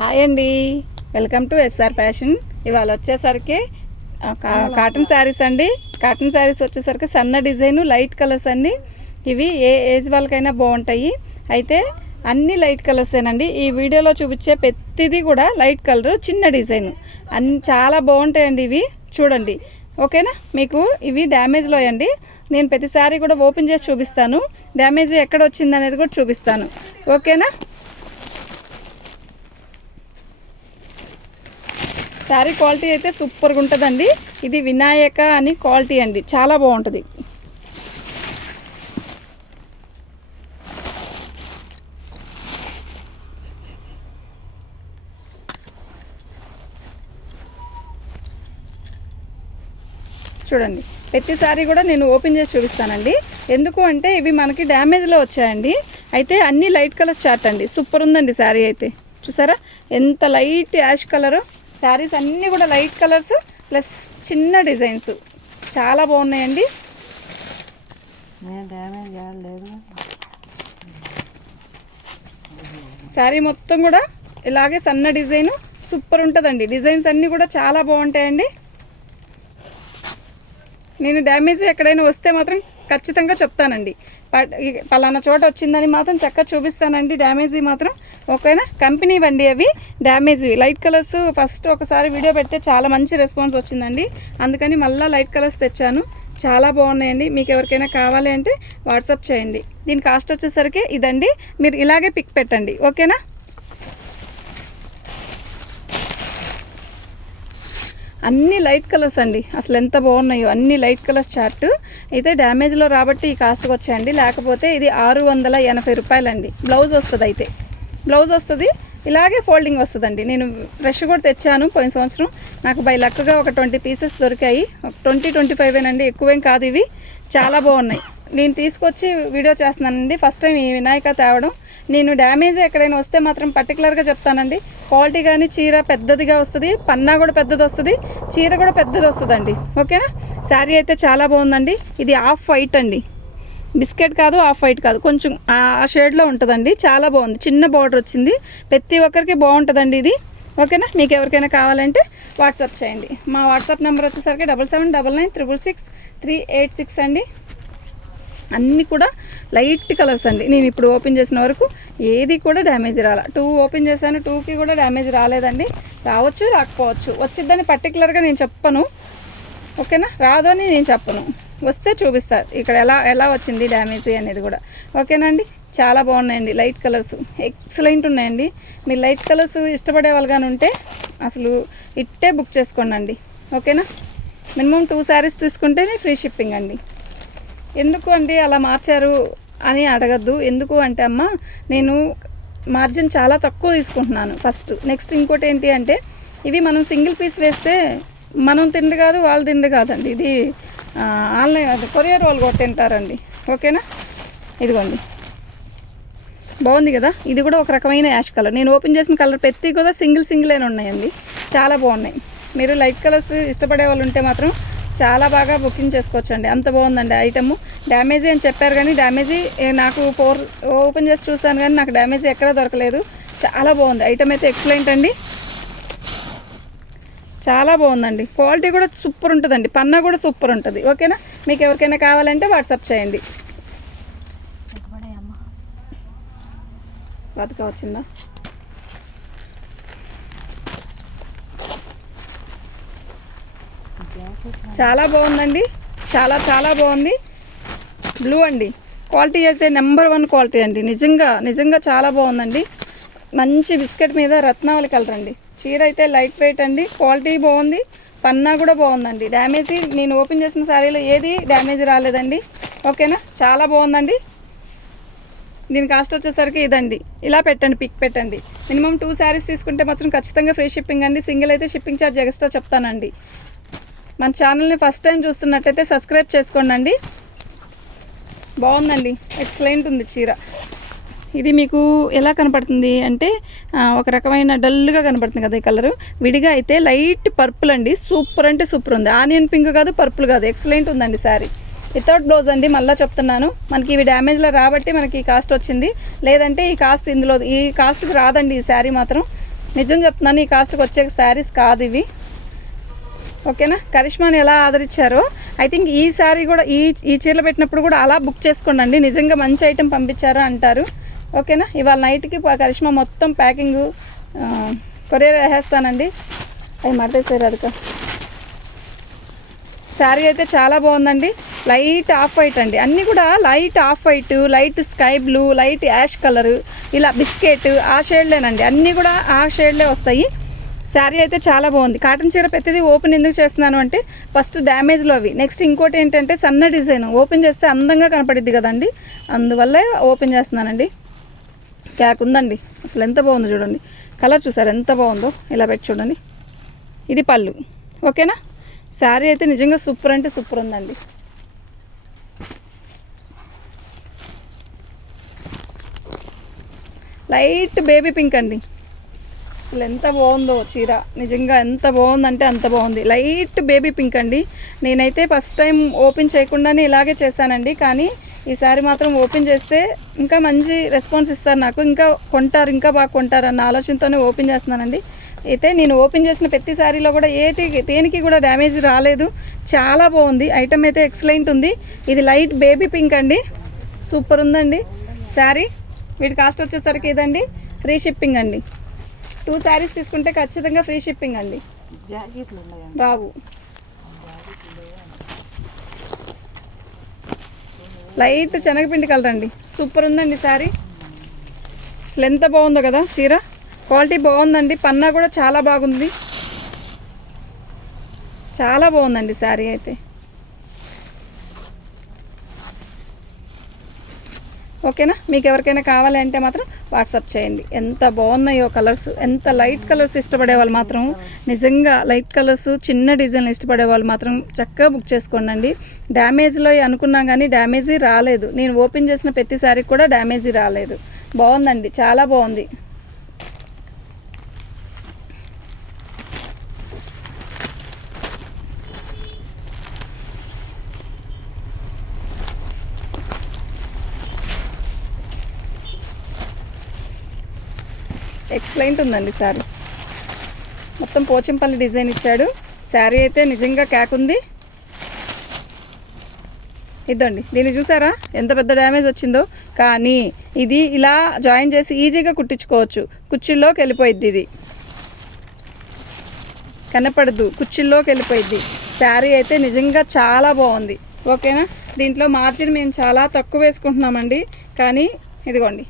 Hi అండి, welcome to SR fashion. ఇవాళ వచ్చేసరికి కాటన్ శారీస్ అండి. కాటన్ శారీస్ వచ్చేసరికి సన్న డిజైన్, లైట్ కలర్స్ అండి. ఇవి ఏ ఏజ్ వాళ్ళకైనా బాగుంటాయి. అయితే అన్ని లైట్ కలర్సేనండి. ఈ వీడియోలో చూపించే ప్రతిదీ కూడా లైట్ కలర్, చిన్న డిజైన్ చాలా బాగుంటాయండి. ఇవి చూడండి, ఓకేనా. మీకు ఇవి డ్యామేజ్లో అండి. నేను ప్రతి శారీ కూడా ఓపెన్ చేసి చూపిస్తాను. డ్యామేజ్ ఎక్కడ వచ్చింది అనేది కూడా చూపిస్తాను, ఓకేనా. శారీ క్వాలిటీ అయితే సూపర్గా ఉంటుందండి. ఇది వినాయక అని క్వాలిటీ అండి, చాలా బాగుంటుంది. చూడండి, ప్రతి శారీ కూడా నేను ఓపెన్ చేసి చూపిస్తానండి. ఎందుకు అంటే ఇవి మనకి డ్యామేజ్లో వచ్చాయండి. అయితే అన్ని లైట్ కలర్స్ చార్ట్ అండి. సూపర్ ఉందండి శారీ అయితే. చూసారా ఎంత లైట్ యాష్ కలరు. శారీస్ అన్నీ కూడా లైట్ కలర్స్ ప్లస్ చిన్న డిజైన్స్ చాలా బాగున్నాయండి. శారీ మొత్తం కూడా ఇలాగే సన్న డిజైన్ సూపర్ ఉంటుందండి. డిజైన్స్ అన్నీ కూడా చాలా బాగుంటాయండి. నేను డ్యామేజ్ ఎక్కడైనా వస్తే మాత్రం ఖచ్చితంగా చెప్తానండి. పలానా చోట వచ్చిందని మాత్రం చక్కగా చూపిస్తానండి. డ్యామేజీ మాత్రం ఓకేనా. కంపెనీ వండి అవి డ్యామేజీ లైట్ కలర్స్. ఫస్ట్ ఒకసారి వీడియో పెడితే చాలా మంచి రెస్పాన్స్ వచ్చిందండి. అందుకని మళ్ళీ లైట్ కలర్స్ తెచ్చాను. చాలా బాగున్నాయండి. మీకు ఎవరికైనా కావాలి అంటే వాట్సాప్ చేయండి. దీని కాస్ట్ వచ్చేసరికి ఇదండి. మీరు ఇలాగే పిక్ పెట్టండి, ఓకేనా. అన్ని లైట్ కలర్స్ అండి. అసలు ఎంత బాగున్నాయో అన్ని లైట్ కలర్స్ చార్ట్. అయితే డ్యామేజ్లో రాబట్టి ఈ కాస్ట్కి వచ్చాయండి. లేకపోతే ఇది 680 రూపాయలండి. బ్లౌజ్ వస్తుంది. అయితే బ్లౌజ్ వస్తుంది, ఇలాగే ఫోల్డింగ్ వస్తుందండి. నేను ఫ్రెష్ కూడా తెచ్చాను పోయిన సంవత్సరం. నాకు బై లక్గా ఒక 20 పీసెస్ దొరికాయి. 20-25 ఎక్కువేం కాదు. ఇవి చాలా బాగున్నాయి. నేను తీసుకొచ్చి వీడియో చేస్తున్నానండి. ఫస్ట్ టైం ఈ వినాయక తేవడం. నేను డ్యామేజ్ ఎక్కడైనా వస్తే మాత్రం పర్టికులర్గా చెప్తానండి. క్వాలిటీ కానీ చీర పెద్దదిగా వస్తుంది, పన్నా కూడా పెద్దది వస్తుంది, చీర కూడా పెద్దది వస్తుందండి, ఓకేనా. శారీ అయితే చాలా బాగుందండి. ఇది ఆఫ్ వైట్ అండి, బిస్కెట్ కాదు, ఆఫ్ వైట్ కాదు, కొంచెం ఆ షేడ్లో ఉంటుందండి. చాలా బాగుంది. చిన్న బార్డర్ వచ్చింది. ప్రతి ఒక్కరికి బాగుంటుందండి ఇది, ఓకేనా. మీకు ఎవరికైనా కావాలంటే వాట్సాప్ చేయండి. మా వాట్సాప్ నెంబర్ వచ్చేసరికి 7799966386 అండి. అన్నీ కూడా లైట్ కలర్స్ అండి. నేను ఇప్పుడు ఓపెన్ చేసిన వరకు ఏది కూడా డ్యామేజ్ రాలే. 2 ఓపెన్ చేశాను, 2కి కూడా డ్యామేజ్ రాలేదండి. రావచ్చు, రాకపోవచ్చు. వచ్చిద్దని పర్టికులర్గా నేను చెప్పను, ఓకేనా. రాదు అని నేను చెప్పను, వస్తే చూపిస్తారు ఇక్కడ ఎలా వచ్చింది డ్యామేజ్ అనేది కూడా, ఓకేనండి. చాలా బాగున్నాయండి లైట్ కలర్స్, ఎక్సలెంట్ ఉన్నాయండి. మీరు లైట్ కలర్స్ ఇష్టపడే వాళ్ళు కానీ ఉంటే అసలు ఇట్టే బుక్ చేసుకోండి, ఓకేనా. మినిమం 2 శారీస్ తీసుకుంటేనే ఫ్రీ షిప్పింగ్ అండి. ఎందుకు అండి అలా మార్చారు అని అడగద్దు. ఎందుకు అంటే అమ్మ, నేను మార్జిన్ చాలా తక్కువ తీసుకుంటున్నాను ఫస్ట్. నెక్స్ట్ ఇంకోటి ఏంటి అంటే, ఇవి మనం సింగిల్ పీస్ వేస్తే మనం తిండి కాదు, వాళ్ళు తిండి కాదండి. ఇది ఆన్లైన్ కొరియర్ వాళ్ళు కూడా తింటారండి, ఓకేనా. ఇదిగోండి, బాగుంది కదా. ఇది కూడా ఒక రకమైన యాష్ కలర్. నేను ఓపెన్ చేసిన కలర్ ప్రతి కూడా సింగిల్ అయినా ఉన్నాయండి. చాలా బాగున్నాయి. మీరు లైట్ కలర్స్ ఇష్టపడే వాళ్ళు ఉంటే మాత్రం చాలా బాగా బుకింగ్ చేసుకోవచ్చండి. అంత బాగుందండి ఐటమ్. డ్యామేజీ అని చెప్పారు కానీ డ్యామేజీ నాకు 4 ఓపెన్ చేసి చూసాను కానీ నాకు డ్యామేజీ ఎక్కడా దొరకలేదు. చాలా బాగుంది ఐటమ్ అయితే. ఎక్సలెంట్ అండి, చాలా బాగుందండి. క్వాలిటీ కూడా సూపర్ ఉంటుందండి. పన్నా కూడా సూపర్ ఉంటుంది, ఓకేనా. మీకు ఎవరికైనా కావాలంటే వాట్సాప్ చేయండి. బతుక వచ్చిందా? చాలా బాగుందండి. చాలా బాగుంది. బ్లూ అండి. క్వాలిటీ అయితే నెంబర్ 1 క్వాలిటీ అండి. నిజంగా చాలా బాగుందండి. మంచి బిస్కెట్ మీద రత్నావళి కలర్ అండి. చీర అయితే లైట్ వెయిట్ అండి. క్వాలిటీ బాగుంది, పన్నా కూడా బాగుందండి. డ్యామేజీ నేను ఓపెన్ చేసిన శారీలో ఏది డ్యామేజ్ రాలేదండి, ఓకేనా. చాలా బాగుందండి. దీని కాస్ట్ వచ్చేసరికి ఇదండి. ఇలా పెట్టండి, పిక్ పెట్టండి. మినిమం 2 శారీస్ తీసుకుంటే మాత్రం ఖచ్చితంగా ఫ్రీ షిప్పింగ్ అండి. సింగిల్ అయితే షిప్పింగ్ ఛార్జ్ ఎక్స్ట్రా చెప్తానండి. మన ఛానల్ని ఫస్ట్ టైం చూస్తున్నట్టయితే సబ్స్క్రైబ్ చేసుకోండి. బాగుందండి, ఎక్సలెంట్ ఉంది చీర. ఇది మీకు ఎలా కనపడుతుంది అంటే ఒక రకమైన డల్గా కనపడుతుంది కదా ఈ కలరు. విడిగా అయితే లైట్ పర్పుల్ అండి. సూపర్ అంటే సూపర్ ఉంది. ఆనియన్ పింక్ కాదు, పర్పుల్ కాదు, ఎక్సలెంట్ ఉందండి శారీ. వితౌట్ బ్లౌజ్ అండి. మళ్ళీ చెప్తున్నాను, మనకి ఇవి డ్యామేజ్లో రాబట్టి మనకి ఈ కాస్ట్ వచ్చింది. లేదంటే ఈ కాస్ట్ ఇందులో ఈ కాస్ట్కి రాదండి. ఈ శారీ మాత్రం నిజం చెప్తున్నాను, ఈ కాస్ట్కి వచ్చే శారీస్ కాదు ఇవి. ఓకేనా, కరిష్మాని ఎలా ఆదరించారో ఐ థింక్ ఈ శారీ కూడా ఈ చీరలు పెట్టినప్పుడు కూడా అలా బుక్ చేసుకోండి. నిజంగా మంచి ఐటెం పంపించారా అంటారు. ఓకేనా, ఇవాళ నైట్కి కరిష్మా మొత్తం ప్యాకింగ్ కొరియర్ వేసేస్తానండి. అవి మడతేసారు అదక. శారీ అయితే చాలా బాగుందండి. లైట్ ఆఫ్ వైట్ అండి, అన్నీ కూడా light off white, light sky blue, light ash colour, ఇలా బిస్కెట్ ఆ షేడ్లేనండి, అన్నీ కూడా ఆ షేడ్లే వస్తాయి. శారీ అయితే చాలా బాగుంది. కాటన్ చీర ప్రతిదీ ఓపెన్ ఎందుకు చేస్తున్నాను అంటే ఫస్ట్ డ్యామేజ్లో అవి, నెక్స్ట్ ఇంకోటి ఏంటంటే సన్న డిజైన్ ఓపెన్ చేస్తే అందంగా కనపడిద్ది కదండి, అందువల్లే ఓపెన్ చేస్తున్నానండి. క్యాక్ ఉందండి, అసలు ఎంత బాగుందో చూడండి. కలర్ చూసారు ఎంత బాగుందో, ఇలా పెట్టి చూడండి. ఇది పళ్ళు. ఓకేనా, శారీ అయితే నిజంగా సూపర్ అంటే సూపర్ ఉందండి. లైట్ బేబీ పింక్ అండి, అసలు ఎంత బాగుందో చీర, నిజంగా ఎంత బాగుందంటే అంత బాగుంది. లైట్ బేబీ పింక్ అండి. నేనైతే ఫస్ట్ టైం ఓపెన్ చేయకుండానే ఇలాగే చేశానండి, కానీ ఈసారి మాత్రం ఓపెన్ చేస్తే ఇంకా మంచి రెస్పాన్స్ ఇస్తారు నాకు, ఇంకా కొంటారు, ఇంకా బాగా కొంటారు అన్న ఆలోచనతోనే ఓపెన్ చేస్తున్నానండి. అయితే నేను ఓపెన్ చేసిన ప్రతి శారీలో కూడా దేనికి కూడా డ్యామేజ్ రాలేదు. చాలా బాగుంది ఐటమ్ అయితే, ఎక్సలెంట్ ఉంది. ఇది లైట్ బేబీ పింక్ అండి, సూపర్ ఉందండి శారీ. వీటి కాస్ట్ వచ్చేసరికి ఇదండి, ఫ్రీ షిప్పింగ్ అండి. 2 శారీస్ తీసుకుంటే ఖచ్చితంగా ఫ్రీ షిప్పింగ్ అండి, రావు. లైట్ శనగపిండి కలర్ అండి, సూపర్ ఉందండి శారీ. అసలు ఎంత బాగుందో కదా చీర, క్వాలిటీ బాగుందండి. పన్నా కూడా చాలా బాగుంది, చాలా బాగుందండి శారీ అయితే. ఓకేనా, మీకు ఎవరికైనా కావాలంటే మాత్రం వాట్సాప్ చేయండి. ఎంత బాగున్నాయో కలర్స్, ఎంత లైట్ కలర్స్ ఇష్టపడే వాళ్ళు మాత్రం, నిజంగా లైట్ కలర్స్ చిన్న డిజైన్లు ఇష్టపడే వాళ్ళు మాత్రం చక్కగా బుక్ చేసుకోండి. డ్యామేజ్లో అనుకున్నాం కానీ డ్యామేజీ రాలేదు. నేను ఓపెన్ చేసిన ప్రతి శారీకి కూడా డ్యామేజీ రాలేదు. బాగుందండి, చాలా బాగుంది. ఎక్సలెంట్ ఉందండి శారీ, మొత్తం పోచంపల్లి డిజైన్ ఇచ్చాడు. శారీ అయితే నిజంగా క్యాక్ ఉంది. ఇదండి, దీన్ని చూసారా ఎంత పెద్ద డ్యామేజ్ వచ్చిందో, కానీ ఇది ఇలా జాయిన్ చేసి ఈజీగా కుట్టించుకోవచ్చు. కుచ్చిల్లోకి వెళ్ళిపోయిద్ది, ఇది కనపడదు, కుచ్చిల్లోకి వెళ్ళిపోయిద్ది. శారీ అయితే నిజంగా చాలా బాగుంది. ఓకేనా, దీంట్లో మార్జిన్ మేము చాలా తక్కువ వేసుకుంటున్నామండి, కానీ ఇదిగోండి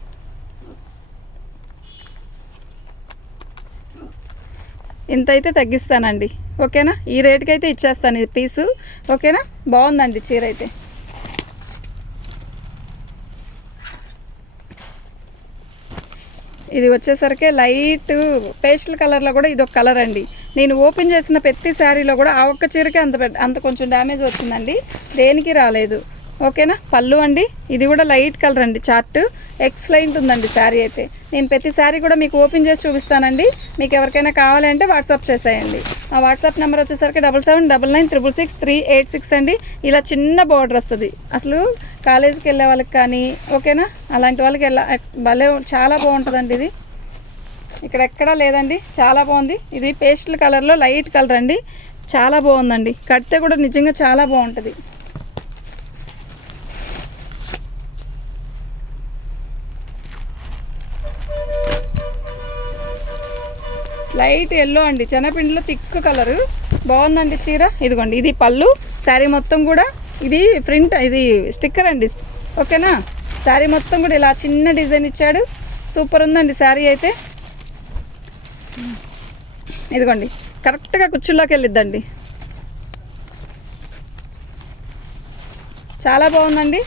ఇంత అయితే తగ్గిస్తానండి. ఓకేనా, ఈ రేటుకి అయితే ఇచ్చేస్తాను ఇది పీసు. ఓకేనా, బాగుందండి చీర అయితే. ఇది వచ్చేసరికి లైట్ పేస్టల్ కలర్లో కూడా ఇది ఒక కలర్ అండి. నేను ఓపెన్ చేసిన ప్రతి శారీలో కూడా ఆ ఒక్క చీరకే అంత కొంచెం డ్యామేజ్ వచ్చిందండి, దేనికి రాలేదు. ఓకేనా, పళ్ళు అండి, ఇది కూడా లైట్ కలర్ అండి, చార్ట్ ఎక్సలెంట్ ఉందండి శారీ అయితే. నేను ప్రతి శారీ కూడా మీకు ఓపెన్ చేసి చూపిస్తానండి. మీకు ఎవరికైనా కావాలంటే వాట్సాప్ చేసేయండి. ఆ వాట్సాప్ నెంబర్ వచ్చేసరికి 7799666386 అండి. ఇలా చిన్న బార్డర్ వస్తుంది, అసలు కాలేజీకి వెళ్ళే వాళ్ళకి కానీ ఓకేనా, అలాంటి వాళ్ళకి భలే చాలా బాగుంటుందండి. ఇది ఇక్కడ ఎక్కడా లేదండి, చాలా బాగుంది. ఇది పేస్టల్ కలర్లో లైట్ కలర్ అండి, చాలా బాగుందండి. కడితే కూడా నిజంగా చాలా బాగుంటుంది. లైట్ ఎల్లో అండి, శనగపిండిలో థిక్ కలరు, బాగుందండి చీర. ఇదిగోండి, ఇది పళ్ళు. శారీ మొత్తం కూడా ఇది ప్రింట్, ఇది స్టిక్కర్ అండి. ఓకేనా, శారీ మొత్తం కూడా ఇలా చిన్న డిజైన్ ఇచ్చాడు, సూపర్ ఉందండి శారీ అయితే. ఇదిగోండి, కరెక్ట్గా కుచ్చుల్లోకి వెళ్ళిద్దండి, చాలా బాగుందండి.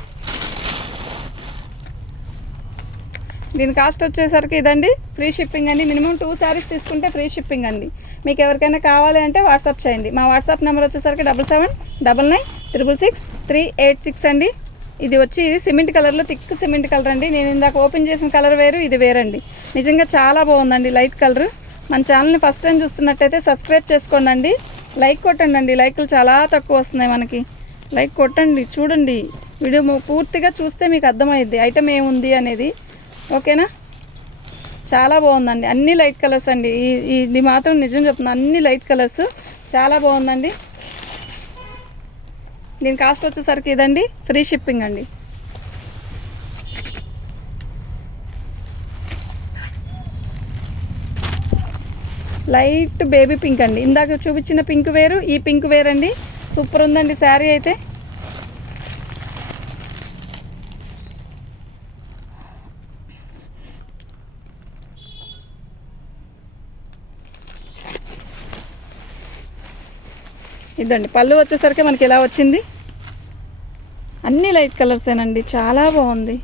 దీని కాస్ట్ వచ్చేసరికి ఇదండి, ఫ్రీ షిప్పింగ్ అండి. మినిమం 2 శారీస్ తీసుకుంటే ఫ్రీ షిప్పింగ్ అండి. మీకు ఎవరికైనా కావాలి అంటే వాట్సాప్ చేయండి. మా వాట్సాప్ నెంబర్ వచ్చేసరికి 7799966386 అండి. ఇది వచ్చి సిమెంట్ కలర్లో థిక్ సిమెంట్ కలర్ అండి. నేను ఇందాక ఓపెన్ చేసిన కలర్ వేరు, ఇది వేరండి. నిజంగా చాలా బాగుందండి లైట్ కలర్. మన ఛానల్ని ఫస్ట్ టైం చూస్తున్నట్టయితే సబ్స్క్రైబ్ చేసుకోండి, లైక్ కొట్టండి. లైకులు చాలా తక్కువ వస్తున్నాయి మనకి, లైక్ కొట్టండి. చూడండి, వీడియో పూర్తిగా చూస్తే మీకు అర్థమైద్ది ఐటమ్ ఏముంది అనేది. ఓకేనా, చాలా బాగుందండి. అన్ని లైట్ కలర్స్ అండి. ఇది మాత్రం నిజం చెప్తున్నా, అన్ని లైట్ కలర్స్ చాలా బాగుందండి. దీని కాస్ట్ వచ్చేసరికి ఇదండి, ఫ్రీ షిప్పింగ్ అండి. లైట్ బేబీ పింక్ అండి. ఇందాక చూపించిన పింక్ వేరు, ఈ పింక్ వేరండి. సూపర్ ఉందండి శారీ అయితే. ఇదండి పళ్ళు వచ్చేసరికి మనకి ఇలా వచ్చింది. అన్నీ లైట్ కలర్సేనండి, చాలా బాగుంది.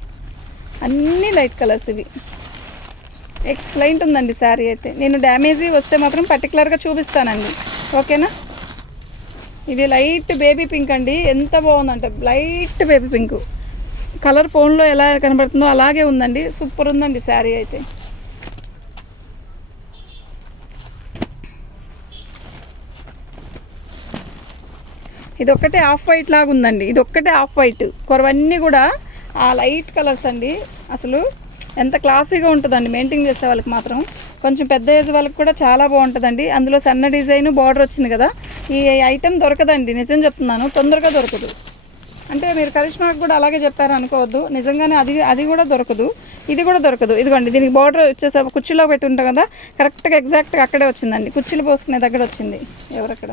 అన్నీ లైట్ కలర్స్ ఇవి. ఎక్సలెంట్ ఉందండి శారీ అయితే. నేను డ్యామేజీ వస్తే మాత్రం పర్టికులర్గా చూపిస్తానండి, ఓకేనా. ఇది లైట్ బేబీ పింక్ అండి. ఎంత బాగుందంటే లైట్ బేబీ పింక్ కలర్. ఫోన్లో ఎలా కనబడుతుందో అలాగే ఉందండి. సూపర్ ఉందండి శారీ అయితే. ఇది ఒక్కటే ఆఫ్ వైట్ లాగా ఉందండి. ఇది ఒక్కటే ఆఫ్ వైట్, కొరవన్నీ కూడా ఆ లైట్ కలర్స్ అండి. అసలు ఎంత క్లాసీగా ఉంటుందండి మెయింటైన్ చేసే వాళ్ళకి మాత్రం. కొంచెం పెద్ద ఏజ్ వాళ్ళకి కూడా చాలా బాగుంటుందండి. అందులో సన్న డిజైన్ బార్డర్ వచ్చింది కదా. ఈ ఐటెం దొరకదండి, నిజం చెప్తున్నాను, తొందరగా దొరకదు. అంటే మీరు కరిష్మాకి కూడా అలాగే చెప్పారు అనుకోవద్దు, నిజంగానే అది కూడా దొరకదు, ఇది కూడా దొరకదు. ఇదిగోండి దీనికి బార్డర్ వచ్చేసా కుర్చీలో పెట్టి ఉంటాం కదా, కరెక్ట్గా ఎగ్జాక్ట్గా అక్కడే వచ్చిందండి. కుర్చీలు పోసుకునే దగ్గర వచ్చింది. ఎవరక్కడ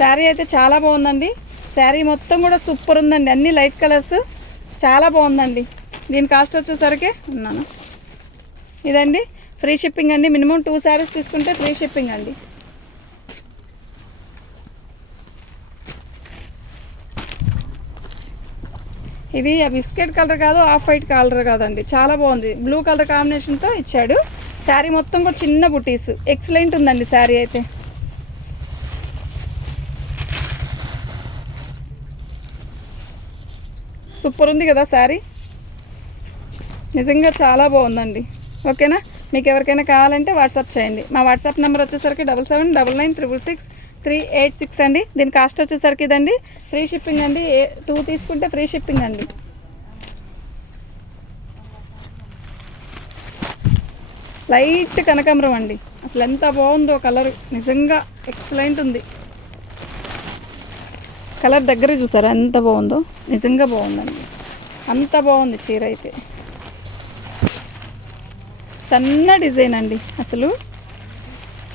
శారీ అయితే చాలా బాగుందండి. శారీ మొత్తం కూడా సూపర్ ఉందండి. అన్ని లైట్ కలర్స్, చాలా బాగుందండి. దీని కాస్ట్ వచ్చేసరికి ఉన్నాను ఇదండి, ఫ్రీ షిప్పింగ్ అండి. మినిమం 2 శారీస్ తీసుకుంటే ఫ్రీ షిప్పింగ్ అండి. ఇది బిస్కెట్ కలర్ కాదు, ఆఫ్ వైట్ కలర్ కాదండి, చాలా బాగుంది. బ్లూ కలర్ కాంబినేషన్తో ఇచ్చాడు. శారీ మొత్తం కూడా చిన్న బుటీస్. ఎక్సలెంట్ ఉందండి శారీ అయితే. సూపర్ ఉంది కదా శారీ, నిజంగా చాలా బాగుందండి, ఓకేనా. మీకు ఎవరికైనా కావాలంటే వాట్సాప్ చేయండి. మా వాట్సాప్ నెంబర్ వచ్చేసరికి 7799966386 అండి. దీని కాస్ట్ వచ్చేసరికి ఇదండి, ఫ్రీ షిప్పింగ్ అండి. 2 తీసుకుంటే ఫ్రీ షిప్పింగ్ అండి. లైట్ కనకాంబరం అండి. అసలు ఎంత బాగుందో కలర్, నిజంగా ఎక్సలెంట్ ఉంది. కలర్ దగ్గర చూసారా ఎంత బాగుందో, నిజంగా బాగుందండి. అంత బాగుంది చీర అయితే. సన్న డిజైన్ అండి, అసలు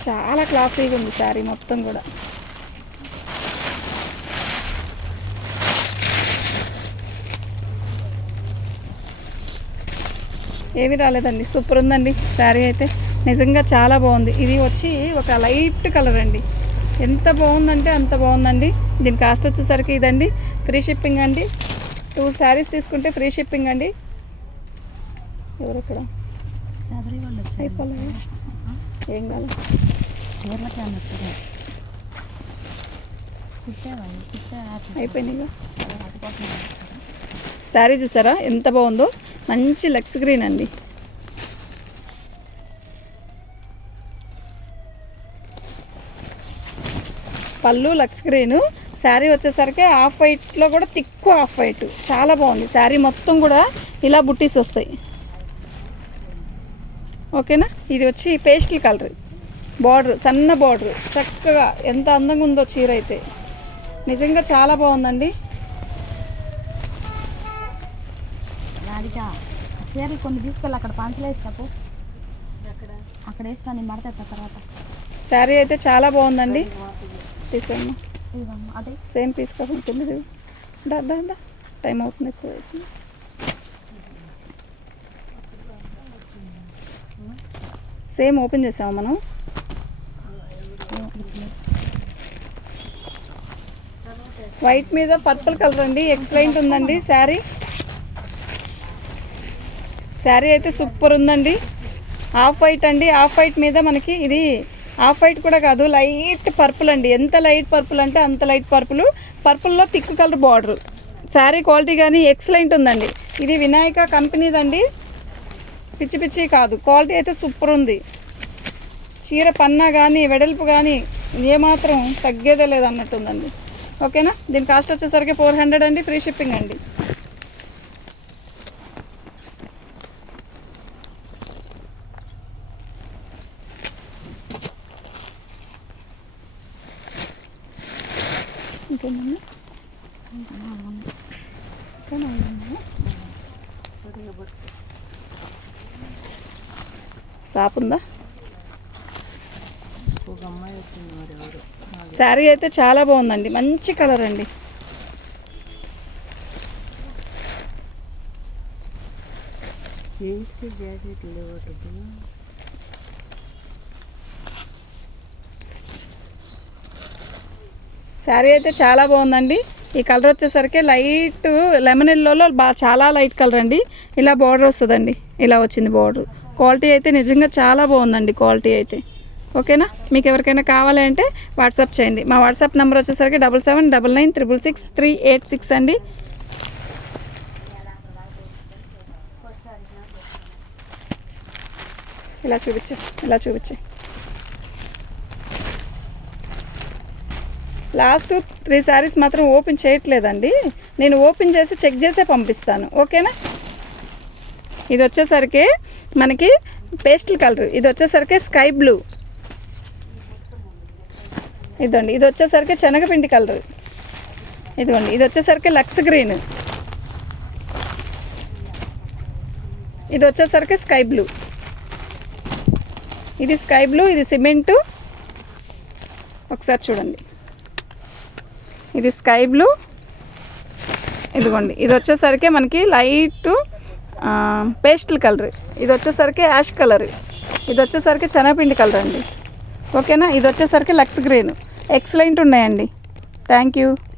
చాలా క్లాసీగా ఉంది శారీ మొత్తం కూడా. ఏమీ రాలేదండి, సూపర్ ఉందండి శారీ అయితే. నిజంగా చాలా బాగుంది. ఇది వచ్చి ఒక లైట్ కలర్ అండి. ఎంత బాగుందంటే అంత బాగుందండి. దీని కాస్ట్ వచ్చేసరికి ఇదండి, ఫ్రీ షిప్పింగ్ అండి. 2 శారీస్ తీసుకుంటే ఫ్రీ షిప్పింగ్ అండి. ఎవరక్కడ అయిపోలేదు, ఏం కాదు. అయిపోయినాయిగా. శారీ చూసారా ఎంత బాగుందో, మంచి లక్స్ గ్రీన్ అండి. పళ్ళు లక్స్ గ్రీను, శారీ వచ్చేసరికి ఆఫ్ వైట్లో కూడా తిక్కు ఆఫ్ వైట్, చాలా బాగుంది. శారీ మొత్తం కూడా ఇలా బుట్టీస్ వస్తాయి, ఓకేనా. ఇది వచ్చి పేస్టల్ కలర్, బార్డర్ సన్న బార్డర్, చక్కగా ఎంత అందంగా ఉందో చీర అయితే. నిజంగా చాలా బాగుందండి. చీరలు కొన్ని తీసుకెళ్ళి అక్కడ పంచలు వేసినప్పుడు అక్కడ వేస్తాను మడత తర్వాత. శారీ అయితే చాలా బాగుందండి. తీసేమ్మా, అదే సేమ్ పీస్ కాకుండా దా టైం అవుతుంది, ఎక్కువ అవుతుంది. సేమ్ ఓపెన్ చేసాము మనం. వైట్ మీద పర్పుల్ కలర్ అండి, ఎక్సలెంట్ ఉందండి శారీ. శారీ అయితే సూపర్ ఉందండి. ఆఫ్ వైట్ అండి, ఆఫ్ వైట్ మీద మనకి ఇది ఆఫ్ వైట్ కూడా కాదు, లైట్ పర్పుల్ అండి. ఎంత లైట్ పర్పుల్ అంటే అంత లైట్ పర్పుల్, పర్పుల్లో thick colour border. Sari quality కానీ ఎక్సలెంట్ ఉందండి. ఇది వినాయక కంపెనీదండి, పిచ్చి పిచ్చి కాదు, క్వాలిటీ అయితే సూపర్ ఉంది. చీర పన్నా కానీ వెడల్పు కానీ ఏమాత్రం తగ్గేదే లేదన్నట్టుందండి, ఓకేనా. దీని కాస్ట్ వచ్చేసరికి 400 అండి, ఫ్రీ షిప్పింగ్ అండి. ఇంకేమన్నా షాప్ ఉందా? శారీ అయితే చాలా బాగుందండి, మంచి కలర్ అండి. శారీ అయితే చాలా బాగుందండి. ఈ కలర్ వచ్చేసరికి లైట్ లెమన్ ఎల్లోలో చాలా లైట్ కలర్ అండి. ఇలా బార్డర్ వస్తుందండి, ఇలా వచ్చింది బార్డర్. క్వాలిటీ అయితే నిజంగా చాలా బాగుందండి క్వాలిటీ అయితే. ఓకేనా? మీకు ఎవరికైనా కావాలంటే వాట్సాప్ చేయండి. మా వాట్సాప్ నెంబర్ వచ్చేసరికి 7799966386 అండి. ఇలా చూపించు. లాస్ట్ 3 శారీస్ మాత్రం ఓపెన్ చేయట్లేదండి, నేను ఓపెన్ చేసి చెక్ చేసే పంపిస్తాను. ఓకేనా? ఇది వచ్చేసరికి మనకి పేస్టల్ కలర్, ఇది వచ్చేసరికి స్కై బ్లూ, ఇదండి ఇది వచ్చేసరికి శనగపిండి కలర్, ఇదిగోండి ఇది వచ్చేసరికి లక్స్ గ్రీన్, ఇది వచ్చేసరికి స్కై బ్లూ, ఇది స్కై బ్లూ, ఇది సిమెంటు. ఒకసారి చూడండి, ఇది స్కై బ్లూ, ఇదిగోండి ఇది వచ్చేసరికి మనకి లైట్ పేస్టల్ కలర్, ఇది వచ్చేసరికి యాష్ కలర్, ఇది వచ్చేసరికి శనగపిండి కలర్ అండి. ఓకేనా? ఇది వచ్చేసరికి లక్స్ గ్రీన్. ఎక్సలెంట్ ఉన్నాయండి. Thank you.